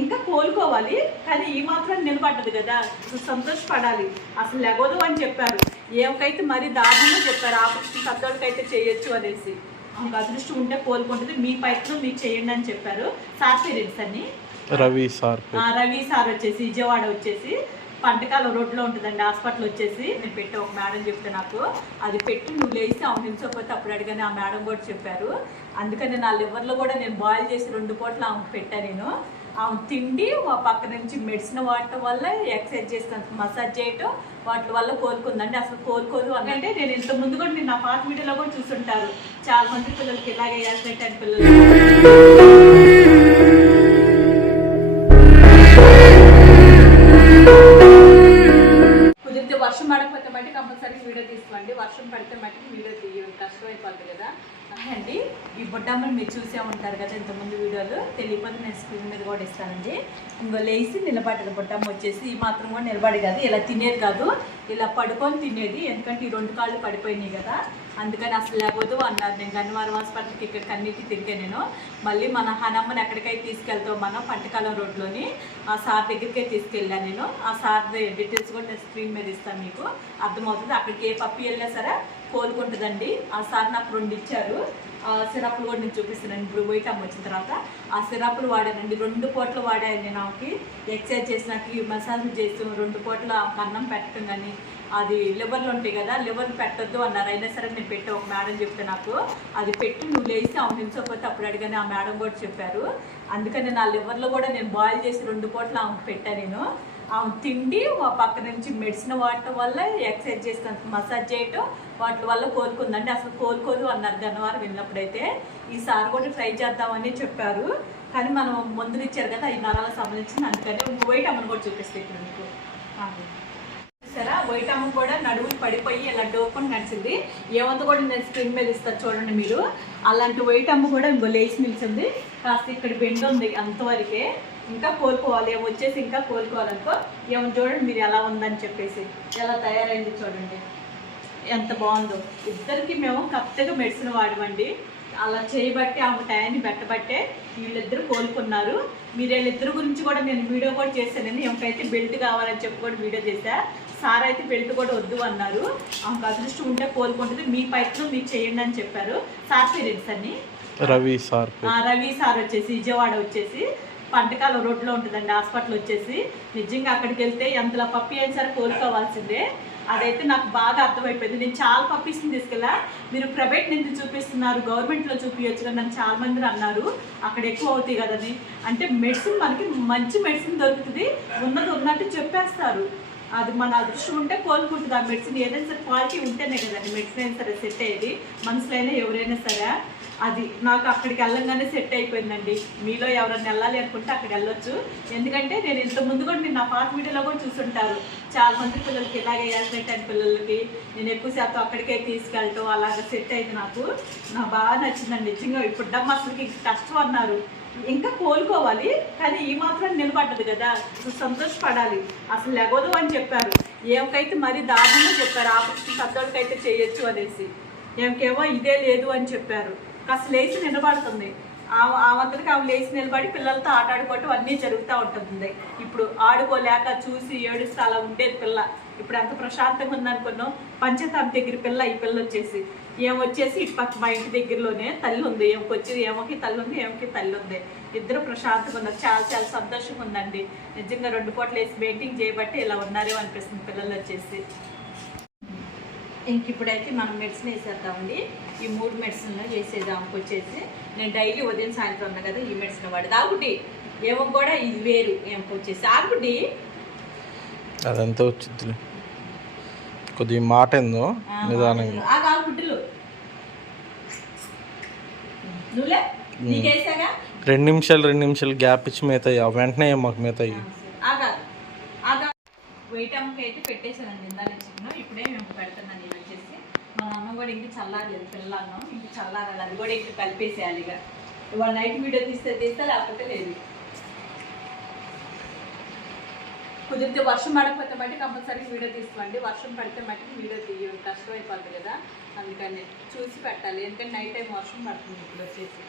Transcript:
ఇంకా కోలుకోవాలి, కానీ ఈ మాత్రం నిలబడ్డది కదా, సంతోషపడాలి. అసలు లెగదు అని చెప్పారు. ఏమికైతే మరీ దారుణంగా చెప్పారు, ఆపరేషన్ పెద్దోళ్ళకైతే చేయొచ్చు అనేసి. మీకు అదృష్టం ఉంటే కోలుకుంటుంది, మీ ప్రయత్నం మీకు చేయండి అని చెప్పారు. సార్ పేరెంట్స్ అని రవి సార్ వచ్చేసి విజయవాడ వచ్చేసి పంటకాల రోడ్లో ఉంటుందండి హాస్పిటల్ వచ్చేసి. నేను పెట్టి ఒక మేడం చెప్తే నాకు అది పెట్టి నువ్వు లేచి ఆమె నిల్చోకపోతే అప్పుడు అడిగానే ఆ మేడం కూడా చెప్పారు. అందుకని నా లివర్లో కూడా నేను బాయిల్ చేసి 2 పూటలు ఆమెకు పెట్టాను. నేను ఆమె తిండి పక్క నుంచి మెడిసిన్ వాడటం వల్ల ఎక్సర్సైజ్ చేసినంత మసాజ్ చేయటం వాటి వల్ల కోలుకుందండి. అసలు కోలుకోదు అంటే నేను ఇంత ముందు కూడా మీరు నా పాత వీడియోలో కూడా చూసుంటారు. చాలా మంది పిల్లలకి ఇలాగే యాక్సిడెంట్ పిల్లలు కుదిరితే వర్షం పడకపోతే మట్టి కంపల్సరీ వీడియో తీసుకోండి. వర్షం పడితే మట్టి వీడియో తీయండి, కష్టమైపోతుంది కదా అండి. ఈ బొడ్డమ్మలు మీరు చూసే ఉంటారు కదా ఇంతకుముందు వీడియోలు, తెలియకపోతే నేను స్క్రీన్ మీద కూడా ఇస్తానండి. ఇంకో లేచి నిలబడ్డది బొడ్డమ్మ వచ్చేసి. ఈ మాత్రం కూడా నిలబడి కాదు, ఇలా తినేది కాదు, ఇలా పడుకొని తినేది. ఎందుకంటే ఈ 2 కాళ్ళు పడిపోయినాయి కదా, అందుకని అసలు లేకపోదు అన్నారు. నేను గన్నవరం హాస్పిటల్కి ఇక్కడికి అన్నిటికీ తిరిగా నేను. మళ్ళీ మన హనమ్మని ఎక్కడికైతే తీసుకెళ్తాం మనం పంటకాలం రోడ్లోని ఆ సార్ దగ్గరికే తీసుకెళ్ళాను నేను. ఆ సార్ డీటెయిల్స్ కూడా నేను స్క్రీన్ మీద ఇస్తాను, మీకు అర్థమవుతుంది. అక్కడికి ఏ పప్పి వెళ్ళినా సరే కోలుకుంటుందండి. ఆ సార్ నాకు 2 ఇచ్చారు. ఆ సిరప్లు కూడా నేను చూపిస్తున్నాను. ఇప్పుడు వెయిట్ అమ్మ వచ్చిన తర్వాత ఆ సిరప్లు వాడానండి. 2 పూటలు వాడాను నేను. ఆమెకి ఎక్సర్సైజ్ చేసినట్టు మసాజ్ చేసి 2 పూటలు ఆమెకు అన్నం పెట్టడం కానీ, అది లివర్లు ఉంటాయి కదా, లివర్ పెట్టొద్దు అన్నారు. అయినా సరే నేను పెట్టి ఒక మేడం చెప్తే నాకు అది పెట్టి నువ్వు లేచి ఆమె నిల్చోకపోతే అప్పుడు అడిగానే ఆ మేడం కూడా చెప్పారు. అందుకని నా లివర్లో కూడా నేను బాయిల్ చేసి 2 పూటలు ఆమెకు పెట్టాను నేను. ఆమె తిండి పక్క నుంచి మెడిసిన్ వాడటం వల్ల ఎక్సర్సైజ్ చేసినంత మసాజ్ చేయటం వాటి వల్ల కోలుకుందండి. అసలు కోలుకోదు అన్నారు గన్నవారం వెళ్ళినప్పుడైతే. ఈసారి కూడా ట్రై చేద్దామని చెప్పారు, కానీ మనం మందులు ఇచ్చారు కదా ఈ నరాలకు సంబంధించింది. అందుకని వైట్ అమ్మను కూడా చూపిస్తే ఇప్పుడు మీకు సరే. వైట్ అమ్మ కూడా నడువులు పడిపోయి ఇలా డోకొని నడిచింది. ఏమంత కూడా నేను స్క్రీన్ మీద ఇస్తాను చూడండి మీరు. అలాంటి వైట్ అమ్మ కూడా ఇంకో లేచి నిలిచింది. కాస్త ఇక్కడ బెండ్ ఉంది అంతవరకే, ఇంకా కోలుకోవాలి. ఏమో వచ్చేసి ఇంకా కోలుకోవాలనుకో. ఏమో చూడండి మీరు ఎలా ఉందని చెప్పేసి, ఎలా తయారైంది చూడండి ఎంత బాగుందో. ఇద్దరికి మేము కరెక్ట్గా మెడిసిన్ వాడమండి. అలా చేయబట్టి ఆమె టయాన్ని పెట్టబట్టే వీళ్ళిద్దరు కోలుకున్నారు. మీరు వీళ్ళిద్దరు గురించి కూడా నేను వీడియో కూడా చేశానండి. ఏమికైతే బెల్ట్ కావాలని చెప్పి కూడా వీడియో చేశా. సార్ అయితే బెల్ట్ కూడా వద్దు అన్నారు. ఆమెకు అదృష్టం ఉంటే కోలుకుంటుంది, మీ ప్రయత్నం మీరు చేయండి అని చెప్పారు. సార్ పేరెంట్స్ అని రవి సార్ వచ్చేసి విజయవాడ వచ్చేసి పంటకాల రోడ్లో ఉంటుందండి హాస్పిటల్ వచ్చేసి. నిజంగా అక్కడికి వెళ్తే ఎంతలా పప్పి అయినా సరే కోలుకోవాల్సిందే. అదైతే నాకు బాగా అర్థమైపోయింది. నేను చాలా పప్పీస్ని తీసుకెళ్ళా. మీరు ప్రైవేట్ నుంచి చూపిస్తున్నారు, గవర్నమెంట్లో చూపించచ్చు కదా నన్ను చాలా మంది అన్నారు. అక్కడ ఎక్కువ అవుతాయి కదని. అంటే మెడిసిన్ మనకి మంచి మెడిసిన్ దొరుకుతుంది, ఉన్నది ఉన్నట్టు చెప్పేస్తారు. అది మన అదృష్టం ఉంటే కోలుకుంటుంది. ఆ మెడిసిన్ ఏదైనా సరే క్వాలిటీ ఉంటేనే కదండి మెడిసిన్ అయినా సరే సెట్ అయ్యేది, మనుషులైనా ఎవరైనా సరే. అది నాకు అక్కడికి వెళ్ళంగానే సెట్ అయిపోయిందండి. మీలో ఎవరైనా వెళ్ళాలి అనుకుంటే అక్కడికి వెళ్ళొచ్చు. ఎందుకంటే నేను ఇంత ముందు కూడా మీరు నా పాత వీడియోలో కూడా చూసుంటారు. చాలా మంది పిల్లలకి ఇలాగే యాక్సిడెంట్ పిల్లలకి నేను ఎక్కువ శాతం అక్కడికే తీసుకెళ్ళటం అలాగ సెట్ అయింది. నాకు బాగా నచ్చిందండి నిజంగా. ఇప్పుడు డమ్మ అసలుకి కష్టం అన్నారు, ఇంకా కోలుకోవాలి, కానీ ఈ మాత్రం నిలబడ్డది కదా, సంతోషపడాలి. అసలు లెగదు అని చెప్పారు. ఏమికైతే మరీ దారుణంగా చెప్పారు, ఆపరేషన్ పెద్దోళ్ళకైతే చేయొచ్చు అనేసి. ఏమికేమో ఇదే లేదు అని చెప్పారు. కాస్త లేచి నిలబడుతుంది. ఆమె లేచి నిలబడి పిల్లలతో ఆడుకోవటం అన్నీ జరుగుతూ ఉంటుంది. ఇప్పుడు ఆడుకోలేక చూసి ఏడుస్తూ అలా ఉండేది పిల్ల. ఇప్పుడు ఎంత ప్రశాంతంగా ఉందనుకున్నాం. పంచతాం దగ్గర పిల్ల ఈ పిల్ల వచ్చేసి. ఏమొచ్చేసి ఇటు పక్క మా ఇంటి దగ్గరలోనే తల్లి ఉంది. ఏమొచ్చి ఏమోకి తల్లి ఉంది, ఏమోకి తల్లి ఉంది. ఇద్దరు ప్రశాంతంగా ఉన్నారు. చాలా చాలా సంతోషంగా ఉందండి నిజంగా. 2 పూటలు వేసి పెయింటింగ్ చేయబట్టి ఇలా ఉన్నారేమో అనిపిస్తుంది పిల్లలు వచ్చేసి. ఇంక ఇప్పుడైతే మనం మెడిసిన్ వేసేద్దామండి. ఈ 3 మెడిసిన్లు వేసేదానికి వచ్చేసి నేను డైలీ ఉదయం సాయంత్రం ఉన్నా కదా ఈ మెడిసిన్ వాడేది. ఆగుటి ఏమో కూడా ఇది వేరు. ఏమో వచ్చేసి ఆగుటి అదంతా వచ్చింది కొద్ది మాట ఏందో నిదానంగా. ఆగుటిలు నువ్వులే నీకేసాగా 2 నిమిషాలు గ్యాప్ ఇచ్చి మేతాయి. వెంటనే మాకు మేతాయి. వెయిట్ అమ్మకి అయితే పెట్టేసానండి ఇందాక చిన్న. ఇప్పుడే మేము పెడుతున్నాను. ఇది వచ్చేసి మా అన్నం కూడా ఇంక చల్లారలేదు, పిల్ల అన్నం ఇంక చల్లారాలి. అది కూడా ఇంక కలిపేసేయాలి. ఇక ఇవాళ నైట్ వీడియో తీస్తే లేకపోతే లేదు. కుదిరితే వర్షం పడకపోతే మట్టి కంపల్సరీ వీడియో తీసుకోండి. వర్షం పడితే మట్టి వీడియో తీయండి, కష్టమైపోతుంది కదా. అందుకని చూసి పెట్టాలి, ఎందుకంటే నైట్ టైం వర్షం పడుతుంది ఇప్పుడు వచ్చేసి.